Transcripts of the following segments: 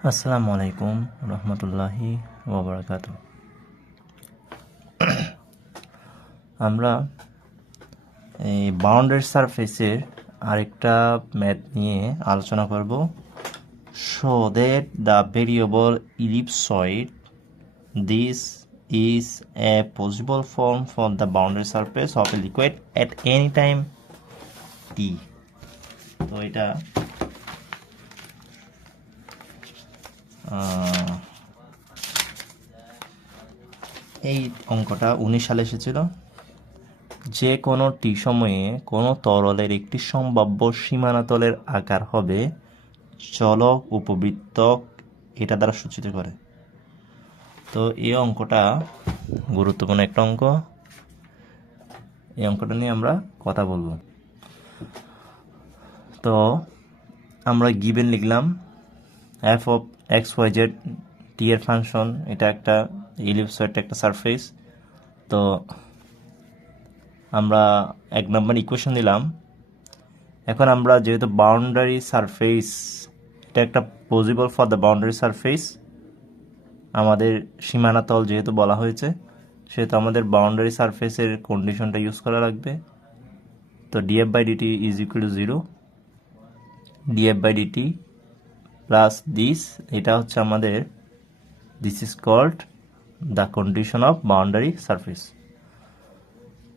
আসসালামু আলাইকুম রহমতুল্লাহি ওবরাকাত আমরা এই বাউন্ডারি সারফেসের আরেকটা ম্যাথ নিয়ে আলোচনা করব। Show that the variable ellipsoid this is a possible form for the boundary surface of a liquid at any time t তো এটা এই অঙ্কটা উনিশ সালে এসেছিল। যে কোনো টি সময়ে কোনো তরলের একটি সম্ভাব্য সীমানাতলের আকার হবে চলক উপবৃত্তক, এটা দ্বারা সূচিত করে। তো এই অঙ্কটা গুরুত্বপূর্ণ একটা অঙ্ক। এই অঙ্কটা নিয়ে আমরা কথা বলব। তো আমরা গিভেন লিখলাম f of x y z t এর ফাংশন এটা একটা ইলিপসয়েড একটা সারফেস তো আমরা এক নম্বর ইকুয়েশন দিলাম। এখন আমরা যেহেতু বাউন্ডারি সারফেস এটা একটা possible for the boundary surface আমাদের সীমানাতল যেহেতু বলা হয়েছে, সেহেতু আমাদের বাউন্ডারি সারফেসের কন্ডিশনটা ইউজ করা লাগবে। তো df by dt is equal to zero df by dt plus this এটা হচ্ছে আমাদের this is called the condition of boundary surface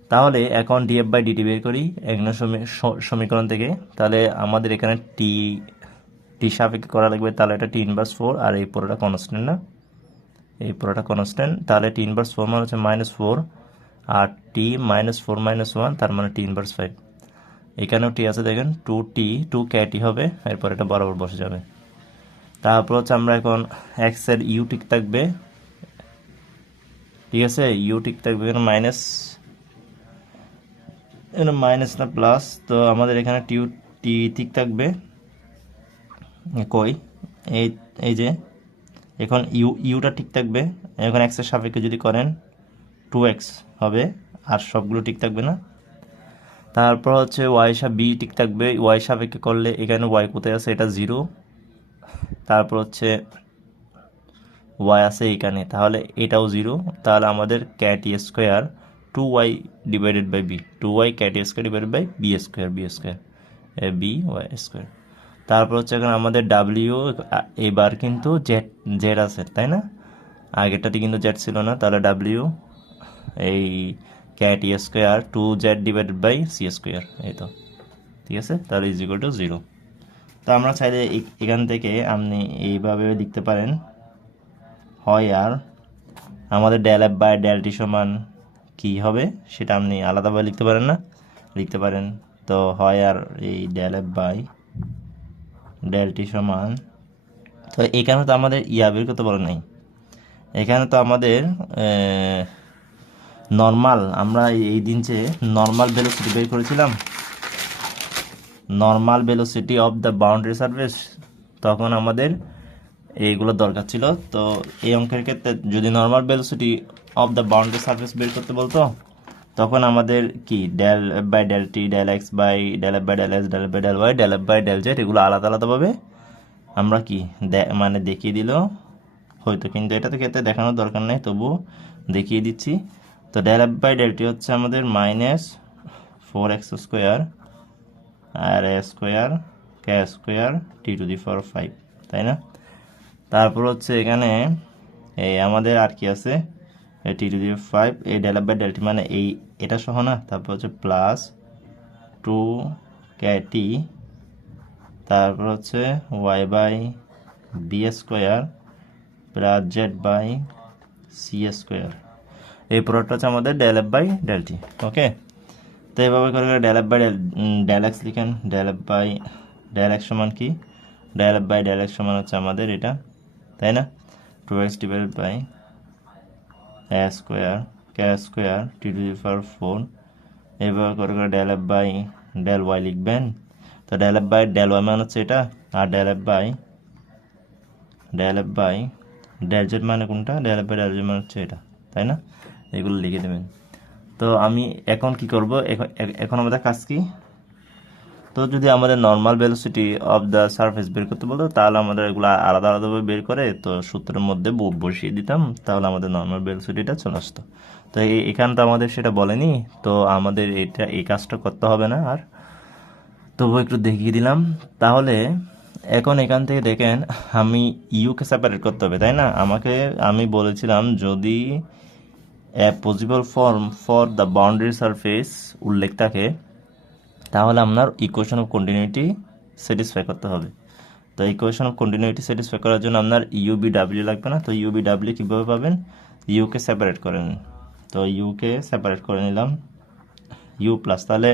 তাহলে এখন ডিএফ বাই ডিটি বের করি এক নং সমী- স- সমীকরণ থেকে। তাহলে আমাদের এখানে টি টি সাপেক্ষে করা লাগবে, তাহলে এটা টি ইনভার্স ফোর আর এই পুরোটা কনস্ট্যান্ট না? এই পুরোটা কনস্ট্যান্ট তাহলে টি ইনভার্স ফোর মানে হচ্ছে মাইনাস ফোর আর t minus four minus one তার মানে টি ইনভার্স ফাইভ এখানেও টি আছে দেখেন টু টি টু ক্যাটি হবে, এরপর এটা বরাবর বসে যাবে। তারপর হচ্ছে আমরা এখন এক্সের ইউ টিক থাকবে। ঠিক আছে? ইউ টিক থাকবে এখানে মাইনাস এখানে মাইনাস না প্লাস তো আমাদের এখানে টিউ টি ঠিক থাকবে। কই? এই এই যে, এখন ইউ ইউটা ঠিক থাকবে। এখন এক্সের সাপেক্ষে যদি করেন টু এক্স হবে, আর সবগুলো ঠিক থাকবে না। তারপর হচ্ছে ওয়াই সাপ বি ঠিক থাকবে। ওয়াই সাপেক্ষে করলে এখানে ওয়াই কোথায় আছে? এটা জিরো তারপর হচ্ছে ওয়াই আছে এখানে, তাহলে এটাও জিরো তাহলে আমাদের k t square two y divided by b two y k t square divided by b square b square b y square তারপর হচ্ছে এখন আমাদের ডাব্লিউ এবার কিন্তু জেড জেড আছে, তাই না? আগেরটাতে কিন্তু জেড ছিল না, তাহলে ডাব্লিউ এই k t square two z divided by c square এই তো, ঠিক আছে? তাহলে ইজ টু জিরো তো আমরা চাইলে এখান থেকে আপনি এইভাবে লিখতে পারেন। হয় আর আমাদের del f by del t সমান কী হবে সেটা আপনি আলাদাভাবে লিখতে পারেন না। লিখতে পারেন তো হয় আর এই del f by del t সমান তো এখানে তো আমাদের ইয়া বের করতে বলে নাই। এখানে তো আমাদের নর্মাল আমরা এই দিন যে নর্মাল ভেলোসিটি বের করেছিলাম normal velocity of the boundary surface তখন আমাদের এইগুলো দরকার ছিল। তো এই অঙ্কের ক্ষেত্রে যদি normal velocity of the boundary surface বের করতে বলতো, তখন আমাদের কি? Del f by del t del x by del f by del x del by del y del f by del z এগুলো আলাদা আলাদাভাবে আমরা কি? মানে দেখিয়ে দিল। হয়তো কিন্তু এটা তো ক্ষেত্রে দেখানোর দরকার নেই, তবু দেখিয়ে দিচ্ছি। তো del f by del t হচ্ছে আমাদের minus four x square R a square k square t to the power five তাই না? তারপর হচ্ছে এখানে, এই আমাদের আর কি আছে? টি টু দি ফাইভ এই ডেল বাই ডেলটি মানে এই, এটা সহ না? তারপর হচ্ছে প্লাস টু কে টি তারপর হচ্ছে y by b square plus z by c square এই প্রোডাক্টটা হচ্ছে আমাদের ডেল বাই ডেলটি ওকে তো এইভাবে করে করে del f by del x লিখেন। Del f by del x সমান কি? Del f by del x সমান হচ্ছে আমাদের এটা, তাই না? Two x divided by a square k square t to the power four এইভাবে করে করে del f by del y লিখবেন। তো del f by del y মানে হচ্ছে এটা, আর del f by del f by del z মানে কোনটা? Del f by del z মানে হচ্ছে এটা, তাই না? এগুলো লিখে দেবেন। তো আমি এখন কি করব? এখন আমাদের কাজ কি? তো যদি আমাদের normal velocity of the surface বের করতে বলতো তাহলে আমাদের এগুলো আলাদা আলাদাভাবে বের করে, তো সূত্রের মধ্যে বসিয়ে দিতাম, তাহলে আমাদের নর্মাল ভেলোসিটিটা চলে আসতো। তো এখানে তো আমাদের সেটা বলেনি, তো আমাদের এটা, এই কাজটা করতে হবে না আর। তবু একটু দেখিয়ে দিলাম। তাহলে এখন এখান থেকে দেখেন, আমি ইউকে সেপারেট করতে হবে, তাই না? আমাকে, আমি বলেছিলাম যদি a possible form for the boundary surface উল্লেখ থাকে, তাহলে আপনার ইকুয়েশন অফ কন্টিনিউটি স্যাটিসফাই করতে হবে। তো ইকুয়েশন অফ কন্টিনিউটি স্যাটিসফাই করার জন্য আপনার ইউবি ডাব্লিউ লাগবে না, তো ইউবি ডাব্লিউ কীভাবে পাবেন? ইউকে সেপারেট করেন তো ইউকে সেপারেট করে নিলাম ইউ প্লাস তাহলে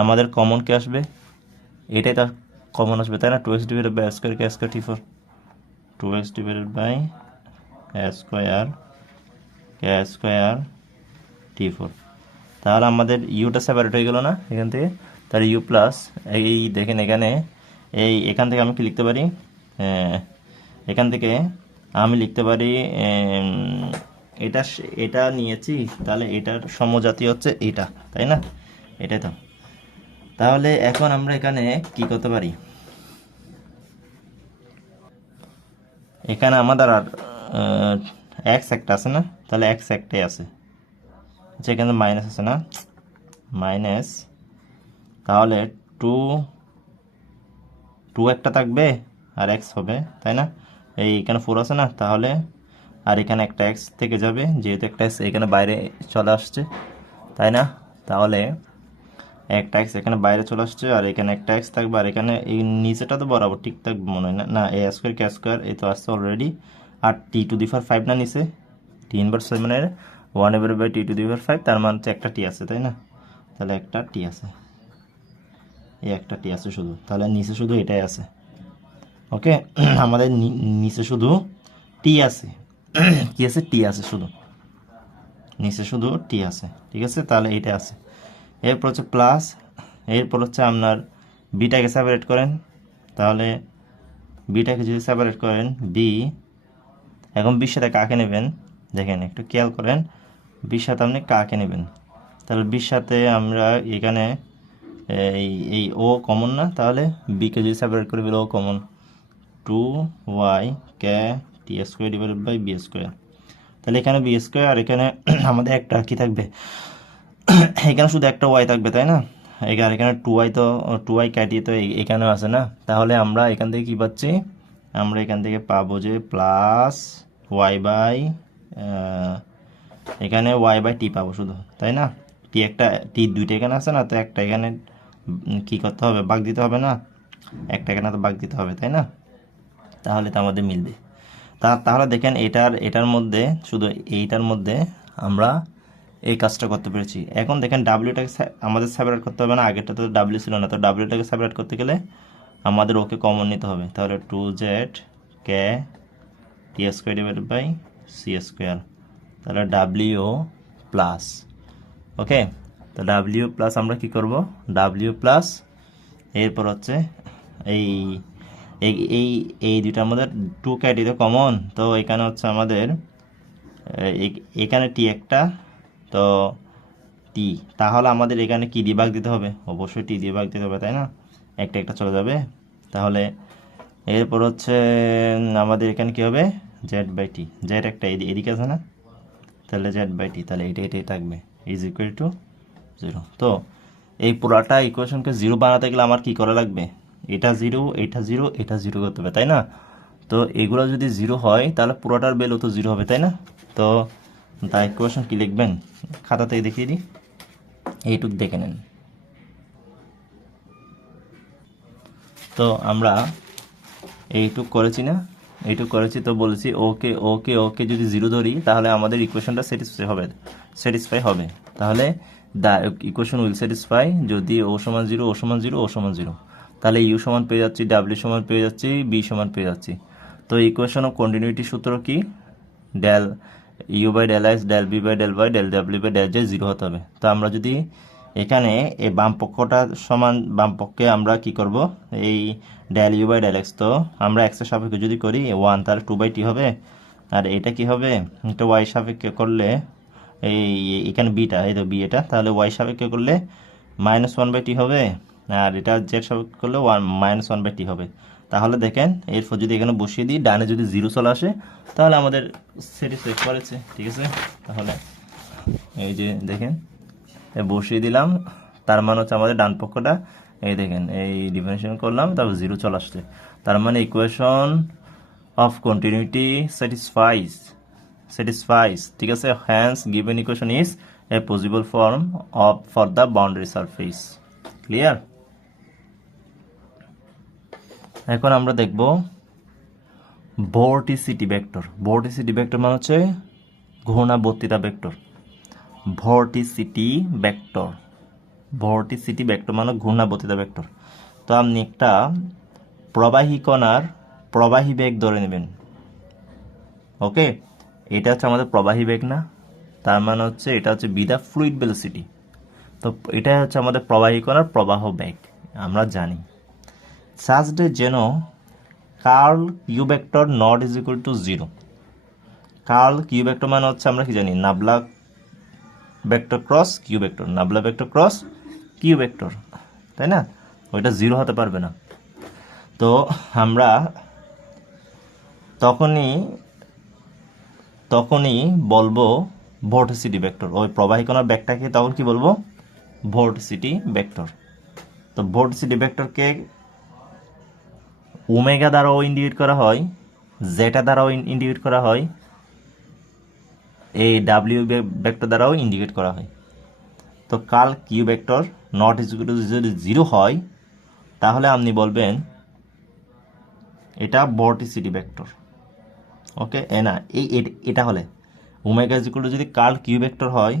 আমাদের কমন কে আসবে? এটাই তার কমন আসবে, তাই না? Two x divided by square k square t four two x divided by square square t four. তাহলে আমাদের ইউটা সেপারেট হয়ে গেল না এখান থেকে? তার ইউ প্লাস এই দেখেন এখানে, এই এখান থেকে আমি কি লিখতে পারি? এখান থেকে আমি লিখতে পারি এটা এটা নিয়েছি, তাহলে এটার সমজাতি হচ্ছে এটা, তাই না? এটাই তো। তাহলে এখন আমরা এখানে কি করতে পারি? এখানে আমাদের আর এক্স একটা আছে না? তাহলে এক্স একটাই আছে। আচ্ছা এখানে মাইনাস আছে না? মাইনাস তাহলে টু টু একটা থাকবে আর এক্স হবে, তাই না? এই এখানে ফোর আছে না? তাহলে আর এখানে একটা এক্স থেকে যাবে, যেহেতু একটা এক্স এখানে বাইরে চলে আসছে, তাই না? তাহলে একটা এক্স এখানে বাইরে চলে আসছে, আর এখানে একটা এক্স থাকবে, আর এখানে এই নিচেটা তো বরাবর ঠিক থাকবে মনে হয় না? না এ স্কোয়ার কে স্কোয়ার এই তো আসছে already R t to the power five না নিচে টি ইনভার্স মানে one over by t to the power five তার মানে একটা টি আছে, তাই না? তাহলে একটা টি আছে। এই একটা টি আছে শুধু। তাহলে নিচে শুধু এটাই আছে। ওকে? আমাদের নিচে শুধু টি আছে। কি আছে? টি আছে শুধু। নিচে শুধু টি আছে। ঠিক আছে? তাহলে এটা আছে। এরপর হচ্ছে প্লাস এরপর হচ্ছে আপনার বিটাকে সেপারেট করেন। তাহলে বিটাকে যদি সেপারেট করেন বি এখন বির সাথে কাকে নেবেন? দেখেন, একটু খেয়াল করেন বির সাথে আপনি কাকে নেবেন? তাহলে বির সাথে আমরা এখানে, এই এই ও কমন না? তাহলে বিকে যদি সেপারেট করে ও common two y k t square divided by b square তাহলে এখানে বি স্কোয়ার আর এখানে আমাদের একটা কি থাকবে? এখানে শুধু একটা ওয়াই থাকবে, তাই না? আর এখানে টু ওয়াই তো টু ওয়াই কাটিয়ে তো এখানেও আছে না? তাহলে আমরা এখান থেকে কি পাচ্ছি? আমরা এখান থেকে পাবো যে প্লাস ওয়াই বাই এখানে ওয়াই বাই টি পাবো শুধু, তাই না? টি একটা টি দুইটা এখানে আছে না, তো একটা এখানে কি করতে হবে? বাগ দিতে হবে না? একটা এখানে তো বাগ দিতে হবে, তাই না? তাহলে তো আমাদের মিলবে। তা, তাহলে দেখেন এটার এটার মধ্যে, শুধু এইটার মধ্যে আমরা এই কাজটা করতে পেরেছি। এখন দেখেন ডাব্লিউটাকে আমাদের সেপারেট করতে হবে না, আগেরটা তো ডাব্লিউ ছিল না, তো ডাব্লিউটাকে সেপারেট করতে গেলে আমাদের ওকে কমন নিতে হবে। তাহলে two z k t square divided by c square তাহলে ডাব্লিউ প্লাস ওকে তো ডাব্লিউ প্লাস আমরা কি করব? ডাব্লিউ প্লাস এরপর হচ্ছে এই এই এই দুইটার মধ্যে টু ক্যাটি তো কমন তো এখানে হচ্ছে আমাদের এখানে টি একটা, তো টি তাহলে আমাদের এখানে কি দিয়ে ভাগ দিতে হবে? অবশ্যই টি দিয়ে ভাগ দিতে হবে, তাই না? একটা একটা চলে যাবে, তাহলে এরপর হচ্ছে, আমাদের এখানে কি হবে? জেড বাই টি জেড একটা এদি- এদিকে আছে না? তাহলে জেড বাই টি তাহলে এটা এটাই থাকবে। ইজ ইকুয়াল টু জিরো তো এই পুরাটা ইকুয়েশনকে জিরো বানাতে গেলে আমার কি করা লাগবে? এটা জিরো এটা জিরো এটা জিরো করতে হবে, তাই না? তো এগুলো যদি জিরো হয়, তাহলে পুরোটার বেলও তো জিরো হবে, তাই না? তো তা ইকুয়েশন কি লিখবেন? খাতা থেকে দেখিয়ে দিই। এইটুক দেখে নেন। তো আমরা এইটুক করেছি না? এইটুক করেছি, তো বলেছি ওকে ওকে ওকে যদি জিরো ধরি, তাহলে আমাদের ইকুয়েশনটা স্যাটিসফাই হবে স্যাটিসফাই হবে। তাহলে দ্য ইকুয়েশন উইল স্যাটিসফাই যদি ও সমান জিরো ও সমান জিরো ও সমান জিরো তাহলে ইউ সমান পেয়ে যাচ্ছি ডাব্লিউ সমান পেয়ে যাচ্ছি বি সমান পেয়ে যাচ্ছি। তো ইকুয়েশন অফ কন্টিনিউটি সূত্র কি? Del u by del x del b by del y del W by del z zero হতে হবে। তো আমরা যদি এখানে এই বাম পক্ষটা সমান, বাম পক্ষে আমরা কি করব? এই del u by del x তো আমরা এক্সের সাপেক্ষে যদি করি ওয়ান তাহলে টু বাই টি হবে। আর এটা কি হবে? এটা ওয়াই সাপেক্ষে করলে এই এখানে বিটা এই তো বি এটা, তাহলে ওয়াই সাপেক্ষে করলে মাইনাস ওয়ান বাই টি হবে। আর এটা জেড সাপেক্ষ করলে one minus one by t হবে। তাহলে দেখেন, এরপর যদি এখানে বসিয়ে দিই, ডানে যদি জিরো চলে আসে, তাহলে আমাদের স্যাটিসফাই করেছে, ঠিক আছে? তাহলে এই যে দেখেন বসিয়ে দিলাম। তার মানে হচ্ছে আমাদের ডান পক্ষটা, এই দেখেন, এই ডিফারেন্সিয়েশন করলাম, তারপর জিরো চলে আসছে। তার মানে equation of continuity satisfies satisfies ঠিক আছে? Hence given equation is a possible form of for the boundary surface clear এখন আমরা দেখব ভোর্টিসিটি ভেক্টর ভোর্টিসিটি ভেক্টর মানে হচ্ছে ঘূর্ণাবর্তিতা vector vorticity vector. Vorticity vector মানে ঘূর্ণাবর্তিতা ভেক্টর। তো আপনি একটা প্রবাহী কণার প্রবাহী বেগ ধরে নেবেন। ওকে? এটা হচ্ছে আমাদের প্রবাহী বেগ না। তার মানে হচ্ছে এটা হচ্ছে বিদা ফ্লুইড ভেলোসিটি তো এটা হচ্ছে আমাদের প্রবাহী কণার প্রবাহ বেগ, আমরা জানি। সাজডে যেন curl q vector not is equal to zero. Curl q vector মানে হচ্ছে আমরা কি জানি? Nabla vector cross q vector nabla vector cross q vector তাই না? ওইটা জিরো হতে পারবে না। তো আমরা তখনই তখনই বলব ভোর্টিসিটি ভেক্টর ওই প্রবাহিকণার ব্যাগটাকে তখন কি বলব? ভোর্টিসিটি ভেক্টর তো ভোর্টিসিটি ভেক্টরকে ওমেগা দ্বারাও ইন্ডিকেট করা হয় জেটা দ্বারাও ইন্ডিকেট করা হয় এই ডাব্লিউ ভেক্টর দ্বারাও ইন্ডিকেট করা হয়। তো curl q vector not is যদি জিরো হয়, তাহলে আপনি বলবেন এটা ভর্টিসিটি ভেক্টর ওকে এ না, এই এটা হলে। ওমেগা ইকুয়াল যদি কার্ল কিউ ভেক্টর হয়,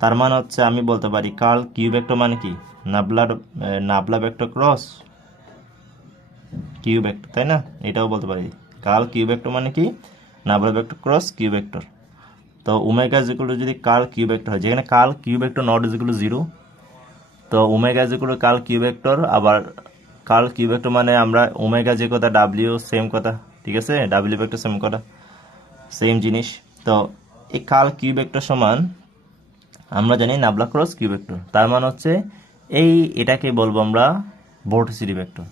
তার মানে হচ্ছে আমি বলতে পারি কার্ল কিউ ভেক্টর মানে কি? Nabla nabla vector cross q vector তাই না? এটাও বলতে পারি। কার্ল কিউ ভেক্টর মানে কি? Nabla vector cross q vector তো ওমেগা ইজ ইকুয়াল টু যদি কার্ল কিউ ভেক্টর হয়, যেখানে curl q vector not is equal to zero তো omega is equal to curl q vector আবার কার্ল কিউ ভেক্টর মানে আমরা ওমেগা যে কথা ডাব্লিউ সেম কথা, ঠিক আছে? ডাব্লিউ ভেক্টর সেম কথা সেম জিনিস। তো এই কার্ল কিউ ভেক্টর সমান আমরা জানি নাবলা ক্রস কিউ ভেক্টর তার মানে হচ্ছে এই এটাকে বলব আমরা ভোর্টিসিটি ভেক্টর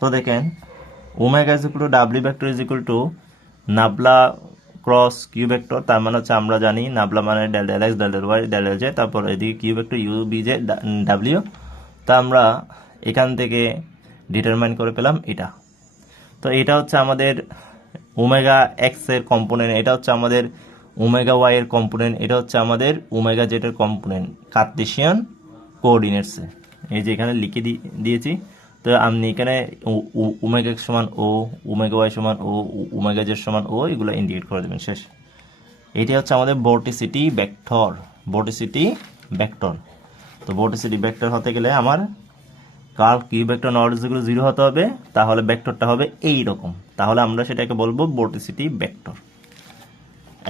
তো দেখেন omega is equal to W vector is equal to nabla cross q vector, তার মানে হচ্ছে আমরা জানি নাবলা মানে del del x, del del y, del del z, তারপর এদিকে q vector u v j W. তা আমরা এখান থেকে ডিটারমাইন করে পেলাম এটা। তো এটা হচ্ছে আমাদের ওমেগা এক্সের কম্পোনেন্ট, এটা হচ্ছে আমাদের ওমেগা ওয়াই এর কম্পোনেন্ট, এটা হচ্ছে আমাদের ওমেগা জেড এর কম্পোনেন্ট কার্তেশিয়ান কোঅর্ডিনেটসে এই যে এখানে লিখে দিয়েছি। তো আপনি এখানে ওমেগা এক্স সমান ও ওমেগা ওয়াই সমান ও ওমেগা জেড সমান ও, এগুলো ইন্ডিকেট করে দেবেন, শেষ। এটি হচ্ছে আমাদের ভোর্টিসিটি ভেক্টর ভোর্টিসিটি ভেক্টর তো ভোর্টিসিটি ভেক্টর হতে গেলে আমার curl q vector equal zero হতে হবে, তাহলে ভেক্টরটা হবে এই রকম তাহলে আমরা সেটাকে বলব ভোর্টিসিটি ভেক্টর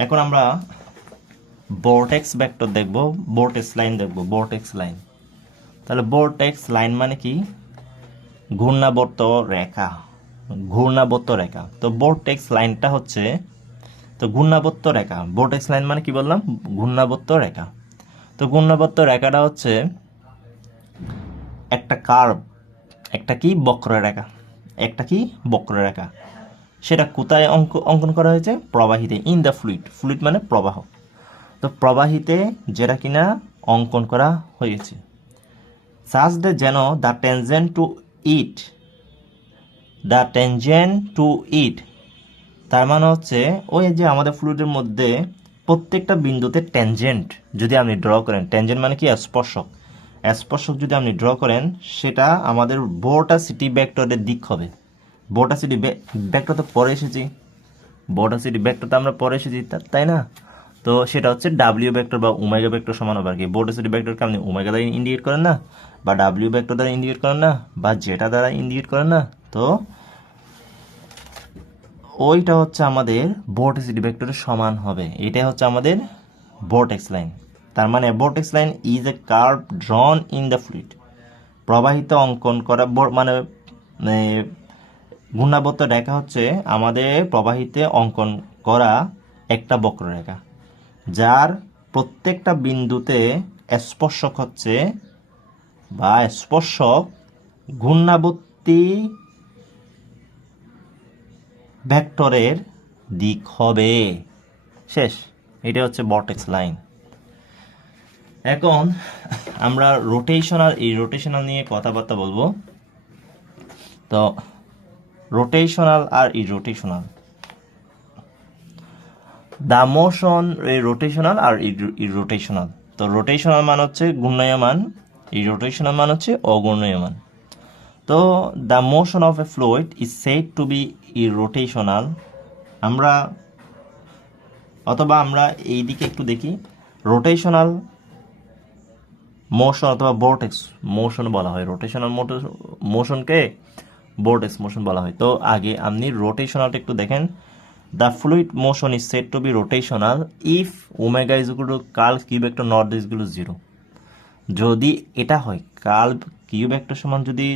এখন আমরা বোর্টেক্স ভেক্টর দেখব বোর্টেক্স লাইন দেখব বোর্টেক্স লাইন তাহলে বোর্টেক্স লাইন মানে কি? ঘূর্ণাবর্ত রেখা ঘূর্ণাবর্ত রেখা। তো বোর্টেক্স লাইনটা হচ্ছে, তো ঘূর্ণাবর্ত রেখা। বোর্টেক্স লাইন মানে কি বললাম? ঘূর্ণাবর্ত রেখা। তো ঘূর্ণাবর্ত রেখাটা হচ্ছে একটা কার্ভ একটা কি? বক্ররেখা একটা কি? বক্ররেখা সেটা কোথায় অঙ্ক, অঙ্কন করা হয়েছে? প্রবাহিতে ইন দ্য ফ্লুইড ফ্লুইড মানে প্রবাহ। তো প্রবাহিতে যেটা কিনা অঙ্কন করা হয়েছে। সাজ দে যেন the tangent to it the tangent to it তার মানে হচ্ছে, ওই যে আমাদের ফ্লুইডের মধ্যে প্রত্যেকটা বিন্দুতে ট্যানজেন্ট যদি আপনি ড্র করেন ট্যানজেন্ট মানে কি? স্পর্শক। স্পর্শক যদি আপনি ড্র করেন, সেটা আমাদের বোটা সিটি ভেক্টরের দিক হবে। বোটা সিটি ভেক্টর তো পরে এসেছি। বোটা সিটি ভেক্টর তো আমরা পরে এসেছি তাই না? তো সেটা হচ্ছে ডাব্লিউ ভেক্টর বা ওমেগা ভেক্টর সমান হবে আর কি বোটা সিটি ভেক্টরকে আপনি ওমেগা দ্বারা ইন্ডিকেট করেন না, বা ডাব্লিউ ভেক্টর দ্বারা ইন্ডিকেট করেন না, বা জেটা দ্বারা ইন্ডিকেট করেন না, তো ওইটা হচ্ছে আমাদের ভোর্টেক্স ভেক্টরের সমান হবে। এটাই হচ্ছে আমাদের ভোর্টেক্স লাইন তার মানে vortex line is a curve drawn in the fluid প্রবাহিত অঙ্কন করা মানে মানে ঘূর্ণাবর্ত রেখা হচ্ছে আমাদের প্রবাহিতে অঙ্কন করা একটা বক্ররেখা। যার প্রত্যেকটা বিন্দুতে স্পর্শক হচ্ছে বা স্পর্শক ঘূর্ণাবর্তী ভেক্টরের দিক হবে। শেষ। এটা হচ্ছে বটেক্স লাইন এখন আমরা রোটেশনাল এই রোটেশনাল নিয়ে কথাবার্তা বলব। তো রোটেশনাল আর ইরোটেশনাল দ্য মোশন রোটেশনাল আর ইরোটেশনাল তো রোটেশনাল মান হচ্ছে ঘূর্ণায়মান ইরোটেশনাল মান হচ্ছে অঘূর্ণায়মান। তো the motion of a fluid is said to be irrotational আমরা, অথবা আমরা এই দিকে একটু দেখি। রোটেশনাল মোশন অথবা বোর্টেক্স মোশন বলা হয়। রোটেশনাল মোশনকে বোর্টেক্স মোশন বলা হয়। তো আগে আপনি রোটেশনালটা একটু দেখেন। The fluid motion is set to be rotational if omega is to curl q একটা নট ইজ জিরো। যদি এটা হয়, কাল কিউ ভেক্টর সমান যদি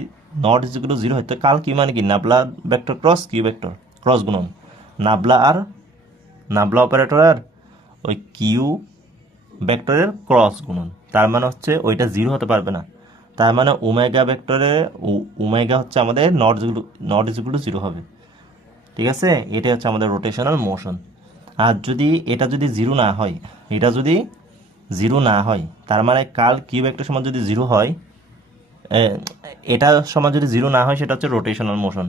নট ইজ টু জিরো হয়, তো কাল কিউ মানে কি? Nabla vector cross q vector cross গুণন। নাবলা আর, নাবলা অপারেটর আর, ওই কিউ ভেক্টরের ক্রস গুণন। তার মানে হচ্ছে ওইটা জিরো হতে পারবে না। তার মানে ওমেগা ভেক্টরে ওমেগা হচ্ছে আমাদের not not is to zero হবে। ঠিক আছে? এটা হচ্ছে আমাদের রোটেশনাল মোশন আর যদি এটা যদি জিরো না হয়, এটা যদি জিরো না হয়, তার মানে কাল কিউব একটা সময় যদি জিরো হয় এটা সমান যদি জিরো না হয়, সেটা হচ্ছে রোটেশনাল মোশন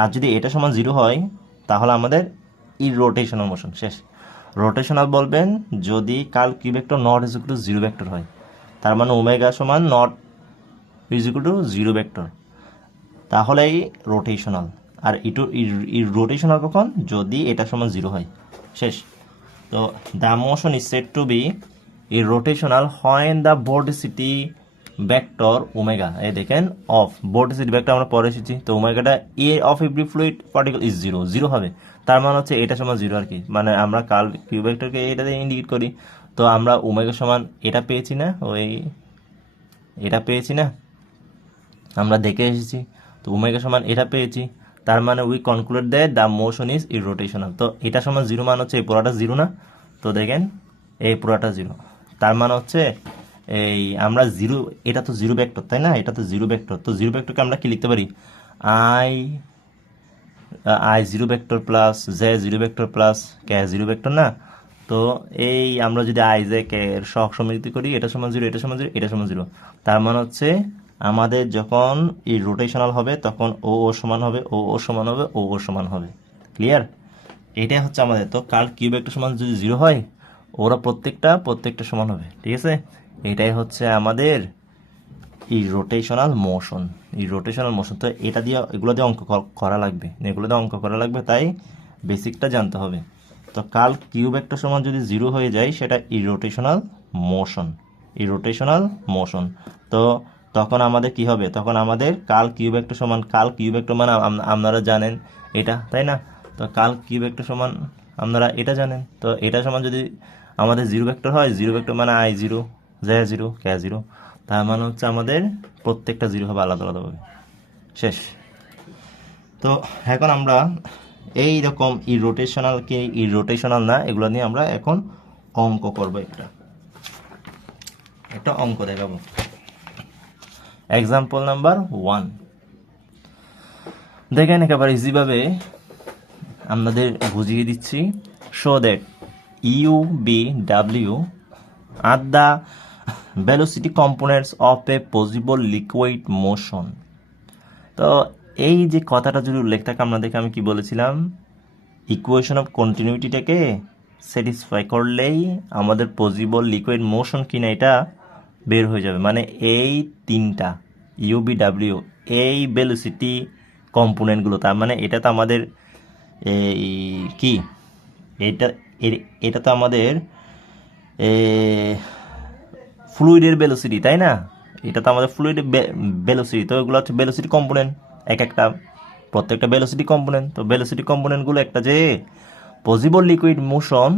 আর যদি এটা সমান জিরো হয়, তাহলে আমাদের ই রোটেশনাল মোশন শেষ। রোটেশনাল বলবেন যদি curl q vector not is to zero vector হয়, তার মানে ওমেগা সমান not is to zero vector তাহলেই রোটেশনাল আর ইটো রোটেশনাল কখন যদি এটা সমান জিরো হয়। শেষ। তো the motion is set to be irrotational হয় দ্য বোর্ডিসিটি ভেক্টর ওমেগা এই দেখেন অফ বোর্ডিসিটি ভেক্টর আমরা পরে এসেছি, তো ওমেগাটা a of every fluid particle is zero zero হবে। তার মানে হচ্ছে এটা সমান জিরো আর কি। মানে আমরা কাল কিউ ভেক্টরকে এটা দিয়ে ইন্ডিকেট করি। তো আমরা ওমেগা সমান এটা পেয়েছি না, ওই এটা পেয়েছি না। আমরা দেখে এসেছি। তো ওমেগা সমান এটা পেয়েছি। তার মানে we conclude that the motion is irrotational তো এটা সমান জিরো মান হচ্ছে এই পুরাটা জিরো না? তো দেখেন, এই পুরাটা জিরো তার মানে হচ্ছে এই আমরা জিরো এটা তো জিরো ভেক্টর তাই না? এটা তো জিরো ভেক্টর তো জিরো ভেক্টরকে আমরা কি লিখতে পারি? I i zero vector plus j zero vector plus k zero vector না? তো এই আমরা যদি আই জে কে এর সহগ সমৃদ্ধি করি, এটা সমান জিরো এটা সমান জিরো এটা সমান জিরো তার মানে হচ্ছে আমাদের যখন এই রোটেশনাল হবে, তখন ও ও সমান হবে, ও ও সমান হবে, ও ও সমান হবে। ক্লিয়ার এটাই হচ্ছে আমাদের। তো কাল কিউব একটা সমান যদি জিরো হয়, ওরা প্রত্যেকটা প্রত্যেকটা সমান হবে। ঠিক আছে? এটাই হচ্ছে আমাদের এই রোটেশনাল মোশন এই রোটেশনাল মোশন তো এটা দিয়ে, এগুলো দিয়ে অঙ্ক করা লাগবে। এগুলো দিয়ে অঙ্ক করা লাগবে, তাই বেসিকটা জানতে হবে। তো কাল কিউব একটা সমান যদি জিরো হয়ে যায়, সেটা ইরোটেশনাল মোশন ইরোটেশনাল মোশন তো তখন আমাদের কি হবে? তখন আমাদের কাল কিউব একটা সমান, কাল কিউব একটা মানে আপনারা জানেন এটা, তাই না? তো কাল কিউব একটা সমান, আপনারা এটা জানেন। তো এটা সমান যদি আমাদের জিরো ভেক্টর হয়, জিরো ভেক্টর মানে i zero, j zero, k zero, তার মানে হচ্ছে আমাদের প্রত্যেকটা জিরো হবে আলাদা আলাদাভাবে শেষ। তো এখন আমরা এই রকম ই রোটেশনাল কি ই রোটেশনাল না, এগুলো নিয়ে আমরা এখন অঙ্ক করব একটা। একটা অঙ্ক দেখাবো। এক্সাম্পল নাম্বার ওয়ান দেখেন একেবারে ইজিভাবে আপনাদের বুঝিয়ে দিচ্ছি। Show that u v W are the velocity components of a possible liquid motion তো এই যে কথাটা যদি উল্লেখ থাকে, আপনাদেরকে আমি কি বলেছিলাম? ইকুয়েশন অফ কন্টিনিউটিটাকে স্যাটিসফাই করলেই আমাদের পসিবল লিকুইড মোশন কিনা এটা বের হয়ে যাবে। মানে এই তিনটা ইউবিডাব্লিউ এই ভেলোসিটি কম্পোনেন্টগুলো তার মানে এটা তো আমাদের এই কি? এটা এটা তো আমাদের ফ্লুইডের ভেলোসিটি তাই না? এটা তো আমাদের ফ্লুইডের ভেলোসিটি তো এগুলো হচ্ছে ভেলোসিটি কম্পোনেন্ট এক একটা, প্রত্যেকটা ভেলোসিটি কম্পোনেন্ট তো ভেলোসিটি কম্পোনেন্টগুলো একটা যে পসিবল লিকুইড মোশন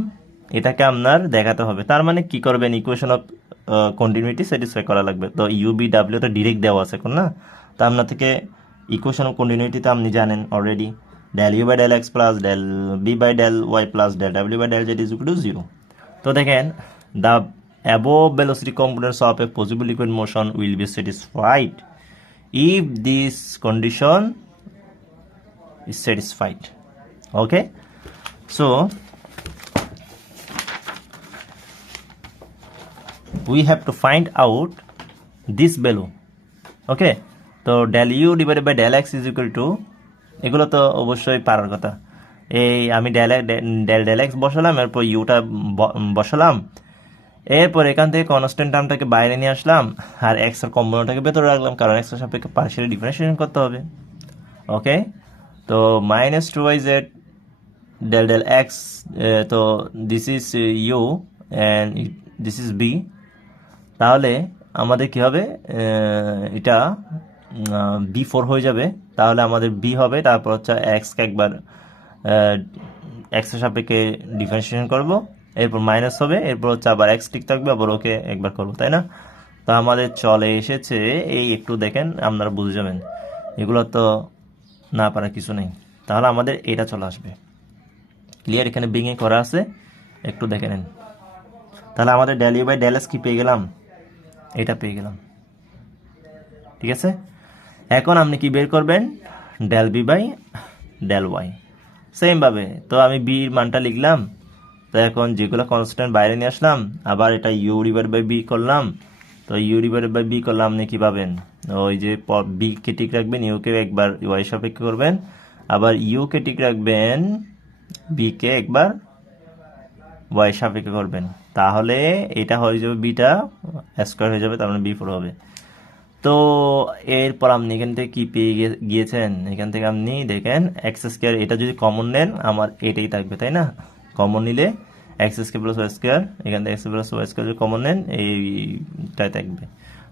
এটাকে আপনার দেখাতে হবে। তার মানে কি করবেন? ইকুয়েশন অফ কন্টিনিউটি স্যাটিসফাই করা লাগবে। তো ইউবি ডাব্লিউ তো ডিরেক্ট দেওয়া আছে এখন, না? তো আপনার থেকে ইকুয়েশন অফ কন্টিনিউটি তো আপনি জানেন already del u by del x plus del v by del y plus del W by del z is to zero তো দেখেন the above velocity components of a possible liquid motion will be satisfied if this condition is satisfied okay? So we have to find out this value okay তো del u divided by del x is equal to এগুলো তো অবশ্যই পারার কথা। এই আমি del del del x বসালাম, এরপর ইউটা বসালাম। এরপর এখান থেকে কনস্ট্যান্ট টার্মটাকে বাইরে নিয়ে আসলাম, আর এক্সের কম্পোনেন্টটাকে ভেতরে রাখলাম, কারণ এক্সের সাপেক্ষে পার্শিয়ালি ডিফারেন্সিয়েশন করতে হবে। ওকে তো minus two y z del del x তো this is u and this is v তাহলে আমাদের কি হবে? এটা বি ফোর হয়ে যাবে। তাহলে আমাদের বি হবে, তারপর হচ্ছে এক্সকে একবার এক্সের সাপেক্ষে ডিফারেন্সিয়েশন করব। এরপর মাইনাস হবে, এরপর হচ্ছে আবার এক্স ঠিক থাকবে, আবার ওকে একবার করব, তাই না? তো আমাদের চলে এসেছে, এই একটু দেখেন, আপনারা বুঝে যাবেন। এগুলো তো না পারা কিছু নেই। তাহলে আমাদের এটা চলে আসবে। ক্লিয়ার এখানে বিঙে করা আছে। একটু দেখে নেন। তাহলে আমাদের ডেল বাই ডেল এস কি পেয়ে গেলাম? এটা পেয়ে গেলাম। ঠিক আছে? এখন আপনি কি বের করবেন? Del v by del y. সেমভাবে তো আমি বির মানটা লিখলাম। তো এখন যেগুলো কনস্ট্যান্ট বাইরে নিয়ে আসলাম, আবার এটা ইউ ডিভাইড বাই বি করলাম। তো ইউ ডিভাইড বাই বি করলাম আপনি কি পাবেন? ওই যে বি কে ঠিক রাখবেন ইউকে একবার ওয়াই সাপেক্ষে করবেন। আবার ইউ কে ঠিক রাখবেন বি কে একবার ওয়াই সাপেক্ষে করবেন। তাহলে এটা হয়ে যাবে বিটা স্কোয়ার হয়ে যাবে, তার মানে বি ফোর হবে। তো এরপর আপনি এখান থেকে কি পেয়ে গিয়েছেন? এখান থেকে আপনি দেখেন এক্স স্কোয়ার এটা যদি কমন নেন, আমার এটাই থাকবে, তাই না? কমন নিলে x square plus y square এখান থেকে এক্স প্লাস ওয়াই স্কোয়ার যদি কমন নেন, এইটাই থাকবে।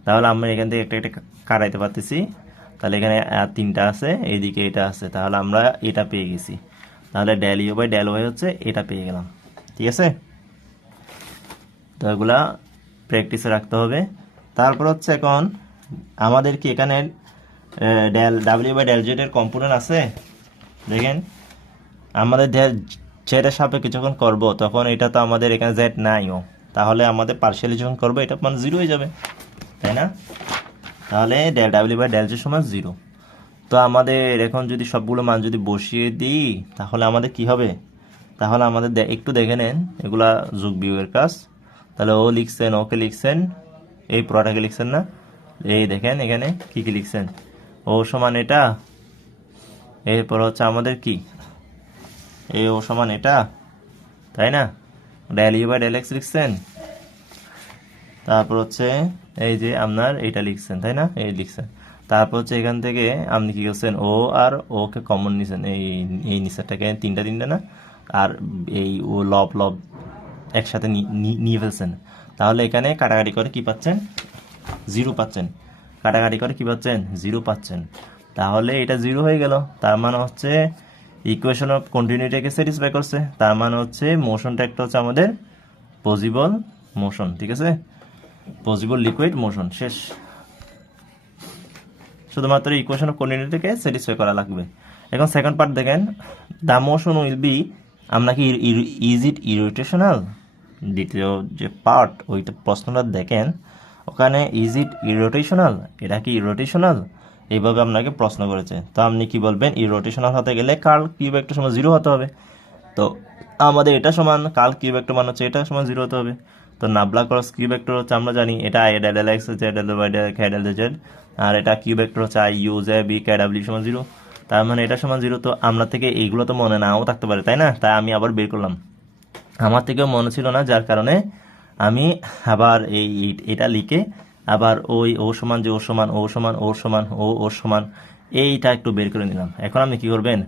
তাহলে আমরা এখান থেকে একটা একটা কাটাইতে পারতেছি। তাহলে এখানে তিনটা আছে, এইদিকে এটা আছে, তাহলে আমরা এটা পেয়ে গেছি। তাহলে del u by del y হচ্ছে, এটা পেয়ে গেলাম। ঠিক আছে? তো এগুলা প্র্যাকটিসে রাখতে হবে। তারপর হচ্ছে এখন আমাদের কি এখানে ডেল ডাব্লিউ বাই ডেল জেড এর কম্পোনেন্ট আছে? দেখেন, আমাদের ডেল জেডের সাপেক্ষে যখন করব, তখন এটা তো আমাদের এখানে জেড নাইও তাহলে আমাদের পার্সিয়ালি যখন করব, এটা মানে জিরো হয়ে যাবে, তাই না? তাহলে ডেল ডাব্লিউ বাই ডেল জেড সমান জিরো তো আমাদের এখন যদি সবগুলো মান যদি বসিয়ে দিই, তাহলে আমাদের কি হবে? তাহলে আমাদের একটু দেখে নেন, এগুলা যোগ বিয়োগের কাজ। তাহলে ও লিখছেন, ওকে লিখছেন, এই পুরাটাকে লিখছেন না? এই দেখেন এখানে কি কি লিখছেন? ও সমান এটা, এরপর হচ্ছে আমাদের কি? এই ও সমান এটা, তাই না? Del u by del x লিখছেন। তারপর হচ্ছে এই যে আপনার এইটা লিখছেন, তাই না? এই লিখছেন। তারপর হচ্ছে এখান থেকে আপনি কি করছেন? ও আর ওকে কমন নিছেন, এই এই নিচেরটাকে তিনটা তিনটা না? আর এই ও লব লব একসাথে নিয়ে ফেলছেন। তাহলে এখানে কাটাকাটি করে কি পাচ্ছেন? জিরো পাচ্ছেন। কাটাকাটি করে কি পাচ্ছেন? জিরো পাচ্ছেন। তাহলে এটা জিরো হয়ে গেল। তার মানে হচ্ছে ইকুয়েশন অফ কন্টিনিউটিকে স্যাটিসফাই করছে। তার মানে হচ্ছে মোশনটা একটা হচ্ছে আমাদের পজিবল মোশন ঠিক আছে? পজিবল লিকুইড মোশন শেষ। শুধুমাত্র ইকুয়েশন অফ কন্টিনিউটিকে স্যাটিসফাই করা লাগবে। এখন সেকেন্ড পার্ট দেখেন। দ্য মোশন উইল বি আমরা কি ইজ ইট ইরিটেশনাল দ্বিতীয় যে পার্ট ওইটা প্রশ্নটা দেখেন। ওখানে ইজ ইট ইরোটেশনাল এটা কি ইরোটেশনাল এইভাবে আপনাকে প্রশ্ন করেছে। তো আপনি কি বলবেন ইরোটেশনাল হতে গেলে কাল কিউব একটা সময় জিরো হতে হবে। তো আমাদের এটা সমান, কাল কিউব ভেক্টর মান হচ্ছে এটা সমান জিরো হতে হবে। তো নাবলা ক্রস কিউব ভেক্টর হচ্ছে, আমরা জানি এটা আই ডেল এল এক্স হচ্ছে জেড আর এটা কিউব ভেক্টর হচ্ছে I U J B K W সমান জিরো তার মানে এটা সমান জিরো, তো আমরা থেকে এইগুলো তো মনে নাও থাকতে পারে, তাই না? তাই আমি আবার বের করলাম। আমার থেকেও মনে ছিল না, যার কারণে আমি আবার এই এটা লিখে আবার ওই ও সমান যে ও সমান ও সমান ও সমান, ও ওর সমান, এইটা একটু বের করে নিলাম। এখন আপনি কি করবেন?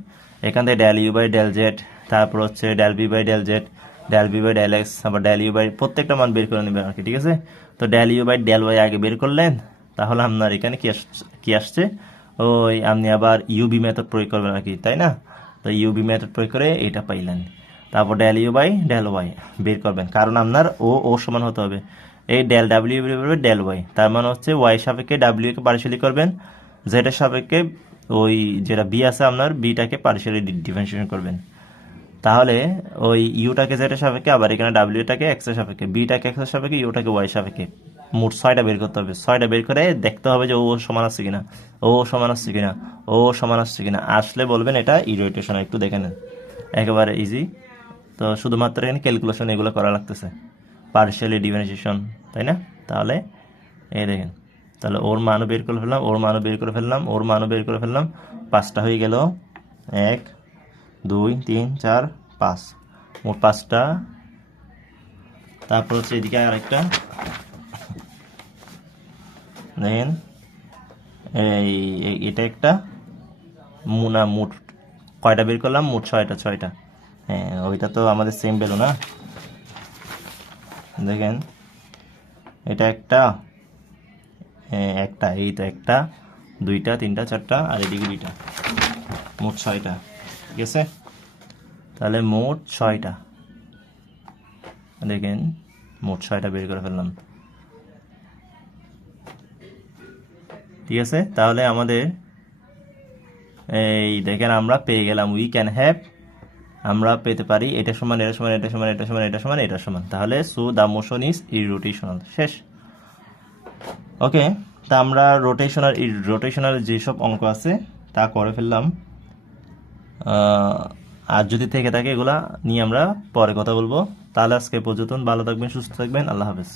এখান থেকে del u by del z তারপর হচ্ছে del v by del z del v by del x আবার ডেল ইউ বাই প্রত্যেকটা মান বের করে নেবেন আর কি, ঠিক আছে? তো del u by del y আগে বের করলেন, তাহলে আপনার এখানে কি আসছে? ওই আপনি আবার ইউবি মেথড প্রয়োগ করবেন আর কি, তাই না? তো ইউবি মেথড প্রয়োগ করে এটা পাইলেন। তারপর del u by del y বের করবেন। কারণ আপনার ও ও সমান হতে হবে। এই ডেল ডাব্লিউ বের করবে ডেল ওয়াই তার মানে হচ্ছে ওয়াই সাপেক্ষে ডাব্লিউ কে পার্সিয়ালি করবেন জেড এর সাপেক্ষে ওই যেটা বি আছে আপনার বিটাকে পার্সিয়ালি ডিফারেন্সিয়েশন করবেন। তাহলে ওই ইউটাকে জেডের সাপেক্ষে, আবার এখানে ডাব্লিউটাকে এক্সের সাপেক্ষে বিটাকে এক্সের সাপেক্ষে ইউটাকে ওয়াই সাপেক্ষে। মোট ছয়টা বের করতে হবে। ছয়টা বের করে দেখতে হবে যে ও সমান আছে কিনা। ও সমান আছে কিনা। ও সমান আসছে কিনা। আসলে বলবেন এটা ইরোটেশন একটু দেখে নেন। একেবারে ইজি তো শুধুমাত্র এখানে ক্যালকুলেশন এগুলো করা লাগতেছে। পার্শিয়ালি ডিফারেন্সিয়েশন তাই না? তাহলে এই দেখেন। তাহলে ওর মানও বের করে ফেললাম, ওর মানও বের করে ফেললাম, ওর মানও বের করে ফেললাম। পাঁচটা হয়ে গেল। এক, দুই, তিন, চার, পাঁচ। মোট পাঁচটা। তারপর হচ্ছে এদিকে আরেকটা। দেখেন এই, এই- এটা একটা মুনা মোট কয়টা বের করলাম? মোট ছয়টা ছয়টা। হ্যাঁ ওইটা তো আমাদের সেম বেরো না। দেখেন, এটা একটা একটা, এই তো একটা, দুইটা, তিনটা, চারটা, আর এদিকে দুইটা। মোট ছয়টা, ঠিক আছে? তাহলে মোট ছয়টা। দেখেন মোট ছয়টা বের করে ফেললাম। ঠিক আছে? তাহলে আমাদের এই দেখেন আমরা পেয়ে গেলাম। উই ক্যান হ্যাভ আমরা পেতে পারি। এটা সমান এটা সমান এটা সমান এটা সমান এটা সমান এটা সমান। তাহলে so the motion is irrotational শেষ। ওকে তা আমরা রোটেশনাল রোটেশনাল যেসব অঙ্ক আছে, তা করে ফেললাম। আর যদি থেকে থাকে এগুলা নিয়ে আমরা পরে কথা বলব। তাহলে আজকে পর্যন্ত। ভালো থাকবেন, সুস্থ থাকবেন। আল্লাহ হাফেজ।